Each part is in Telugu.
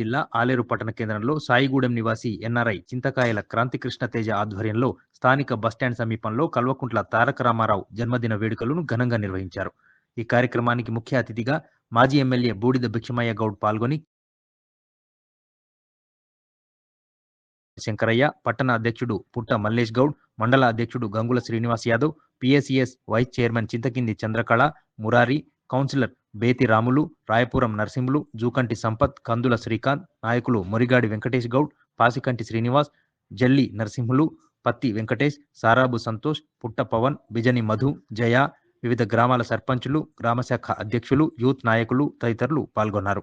జిల్లా ఆలేరు పట్టణ కేంద్రంలో సాయిగూడెం నివాసి ఎన్ఆర్ఐ చింతకాయల క్రాంతికృష్ణ తేజ ఆధ్వర్యంలో స్థానిక బస్టాండ్ సమీపంలో కల్వకుంట్ల తారక రామారావు జన్మదిన వేడుకలను ఘనంగా నిర్వహించారు. ఈ కార్యక్రమానికి ముఖ్య అతిథిగా మాజీ ఎమ్మెల్యే బూడిద భిక్షమయ్య గౌడ్ పాల్గొని శంకరయ్య పట్టణ అధ్యక్షుడు పుట్ట మల్లేష్ గౌడ్ మండల అధ్యక్షుడు Gangula Srinivas Yadav PSCS vice chairman Chinthakindi Chandrakala Murari councillor Bethi Ramulu Rayapuram Narasimhulu Jukanti Sampath Kandula Srikanth నాయకులు మురిగాడి వెంకటేష్ గౌడ్ పాసికంటి శ్రీనివాస్ జల్లి నరసింహులు పత్తి వెంకటేష్ సారాబు సంతోష్ పుట్ట పవన్ బిజని మధు జయ వివిధ గ్రామాల సర్పంచులు గ్రామశాఖ అధ్యక్షులు యూత్ నాయకులు తదితరులు పాల్గొన్నారు.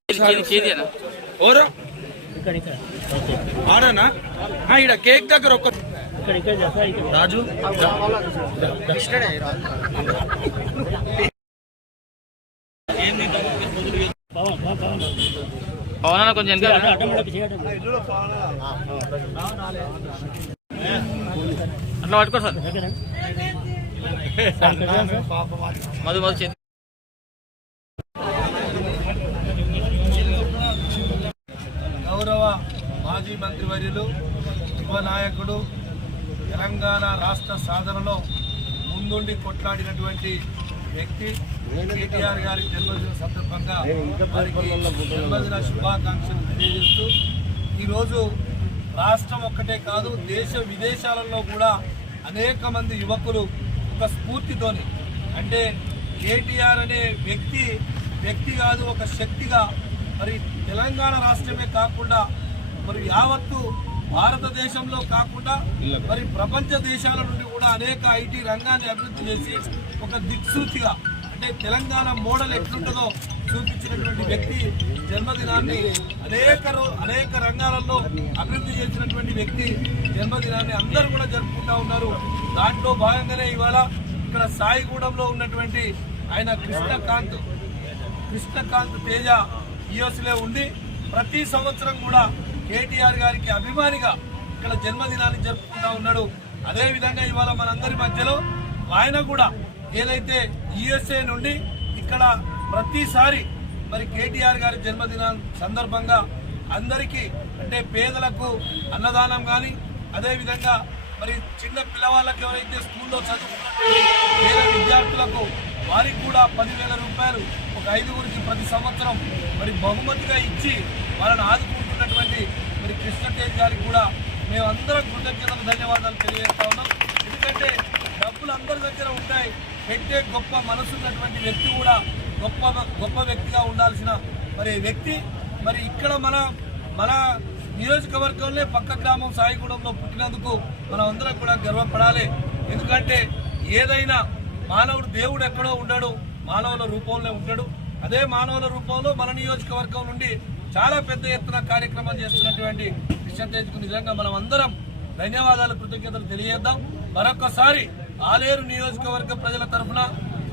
ఇక్కడ ఆడనా? ఆ, ఈడ కేక్ దగ్గర ఇక్కడ ఇక్కడ ఇక్కడ. రాజు పవన్ కొంచెం చేయడం అట్లా పట్టుకో సార్. మధు మధు చేతి గౌరవ మాజీ మంత్రివర్యులు యువ నాయకుడు తెలంగాణ రాష్ట్ర సాధనలో ముందుండి కొట్లాడినటువంటి వ్యక్తి కేటీఆర్ గారి జన్మదిన సందర్భంగా వారికి జన్మదిన శుభాకాంక్షలు తెలియజేస్తూ ఈరోజు రాష్ట్రం ఒక్కటే కాదు దేశ విదేశాలలో కూడా అనేక మంది యువకులు ఒక స్ఫూర్తితోని అంటే కేటీఆర్ అనే వ్యక్తి వ్యక్తి కాదు ఒక శక్తిగా మరి తెలంగాణ రాష్ట్రమే కాకుండా మరి యావత్తు భారతదేశంలో కాకుండా మరి ప్రపంచ దేశాల నుండి కూడా అనేక ఐటీ రంగాన్ని అభివృద్ధి చేసి ఒక దిక్సూచిగా అంటే తెలంగాణ మోడల్ ఎట్లుంటుందో చూపించినటువంటి వ్యక్తి జన్మదినాన్ని అనేక రో- అనేక రంగాలలో అభివృద్ధి చేసినటువంటి వ్యక్తి జన్మదినాన్ని అందరూ కూడా జరుపుకుంటా ఉన్నారు. దాంట్లో భాగంగానే ఇవాళ ఇక్కడ సాయిగూడెంలో ఉన్నటువంటి ఆయన కృష్ణకాంత్ కృష్ణకాంత్ తేజ యుఎస్లో ఉండి ప్రతి సంవత్సరం కూడా కేటీఆర్ గారికి అభిమానిగా ఇక్కడ జన్మదినాన్ని జరుపుకుంటా ఉన్నాడు. అదేవిధంగా ఇవాళ మనందరి మధ్యలో ఆయన కూడా ఏదైతే యుఎస్ఏ నుండి ఇక్కడ ప్రతిసారి మరి కేటీఆర్ గారి జన్మదినం సందర్భంగా అందరికీ అంటే పేదలకు అన్నదానం కానీ అదేవిధంగా మరి చిన్న పిల్లవాళ్ళకి ఎవరైతే స్కూల్లో చదువుకున్నటువంటి పేద విద్యార్థులకు వారికి కూడా పదివేల రూపాయలు ఒక ఐదుగురికి ప్రతి సంవత్సరం మరి బహుమతిగా ఇచ్చి వాళ్ళని ఆదుకుంటున్నటువంటి మరి కృష్ణతేజ్ గారికి కూడా మేమందరం కృతజ్ఞతలు ధన్యవాదాలు తెలియజేస్తా ఉన్నాం. ఎందుకంటే డబ్బులు అందరి దగ్గర ఉంటాయి. పెట్టే గొప్ప మనసు ఉన్నటువంటి వ్యక్తి కూడా గొప్ప గొప్ప వ్యక్తిగా ఉండాల్సిన మరి వ్యక్తి. మరి ఇక్కడ మన మన నియోజకవర్గంలో పక్క గ్రామం సాయిగూడెంలో పుట్టినందుకు మనం అందరం కూడా గర్వపడాలి. ఎందుకంటే ఏదైనా మానవుడు దేవుడు ఎక్కడో ఉండడు మానవుల రూపంలో ఉంటాడు అదే మానవుల రూపంలో మన నియోజకవర్గం నుండి చాలా పెద్ద ఎత్తున కార్యక్రమాలు చేస్తున్నటువంటి కిషన్ తేజ్కు నిజంగా మనం అందరం ధన్యవాదాలు కృతజ్ఞతలు తెలియజేద్దాం. మరొకసారి ఆలేరు నియోజకవర్గ ప్రజల తరఫున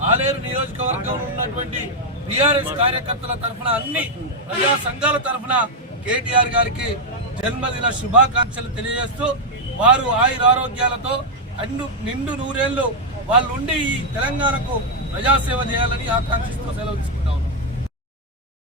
ఆలేరు నియోజకవర్గంలో ఉన్నటువంటి టిఆర్ఎస్ కార్యకర్తల తరఫున అన్ని ప్రజా సంఘాల తరఫున కేటీఆర్ గారికి జన్మదిన శుభాకాంక్షలు తెలియజేస్తూ వారు ఆయుర ఆరోగ్యాలతో అన్ను నిండు నూరేళ్ళు వాళ్ళు ఉండి ఈ తెలంగాణకు ప్రజాసేవ చేయాలని ఆకాంక్షిస్తూ సెలవు తీసుకుంటా ఉన్నాం.